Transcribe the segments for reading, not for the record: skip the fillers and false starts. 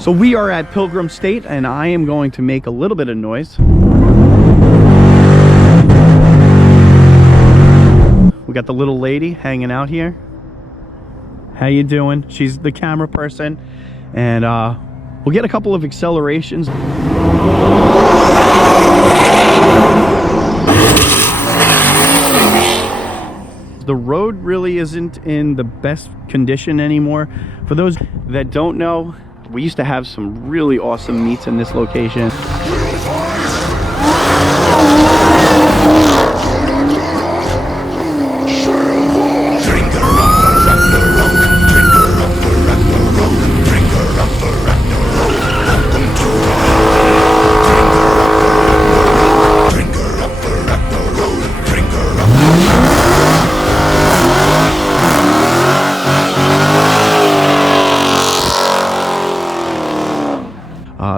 So we are at Pilgrim State, and I am going to make a little bit of noise. We got the little lady hanging out here. How you doing? She's the camera person, and we'll get a couple of accelerations. The road really isn't in the best condition anymore. For those that don't know, we used to have some really awesome meets in this location.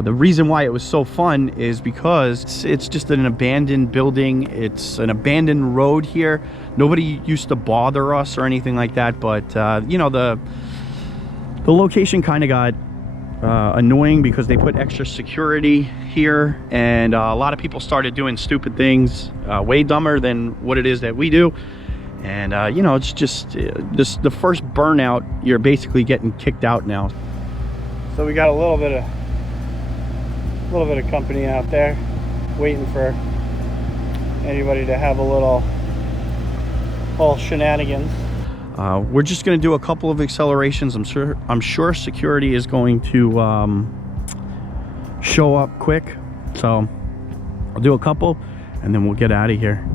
The reason why it was so fun is because it's just an abandoned building. It's an abandoned road here. Nobody used to bother us or anything like that, but you know, the location kind of got annoying because they put extra security here, and a lot of people started doing stupid things, way dumber than what it is that we do. And you know, it's just the first burnout, you're basically getting kicked out now. So we got a little bit of company out there waiting for anybody to have a little shenanigans. We're just going to do a couple of accelerations. I'm sure security is going to show up quick, so I'll do a couple and then we'll get out of here.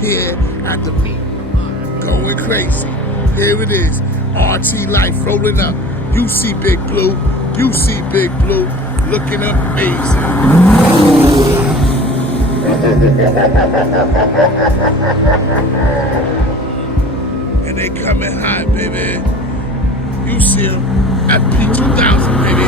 Here at the meet, going crazy. Here it is, RT Life rolling up. You see Big Blue, looking amazing. And they coming hot, baby. You see them at P2000, baby.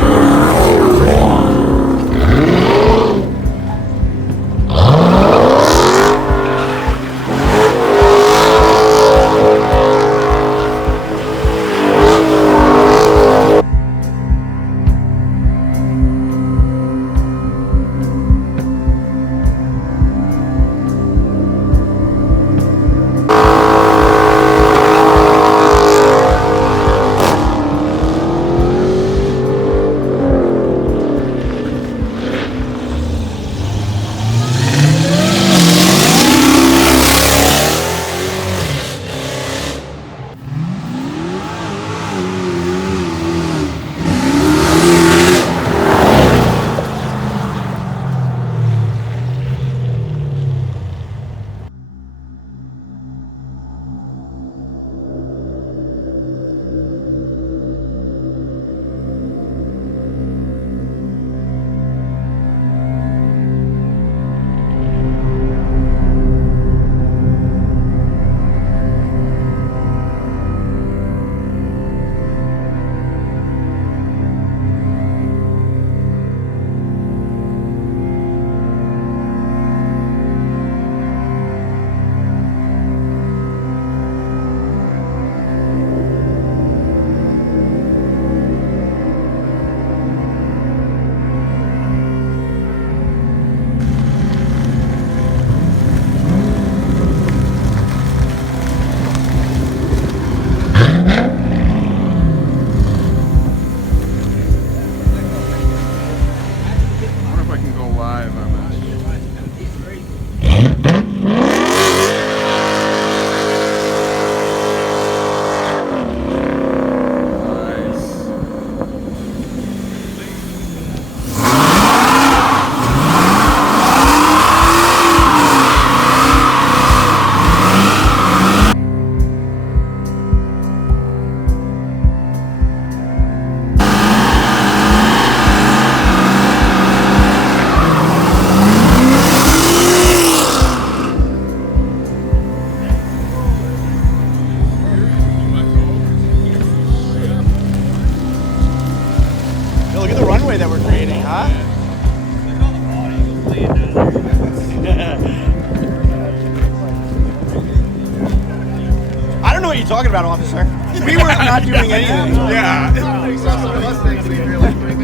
you talking about, officer? We were not doing anything. Yeah.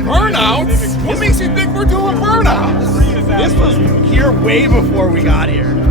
Burnouts? What makes you think we're doing burnouts? This was here way before we got here.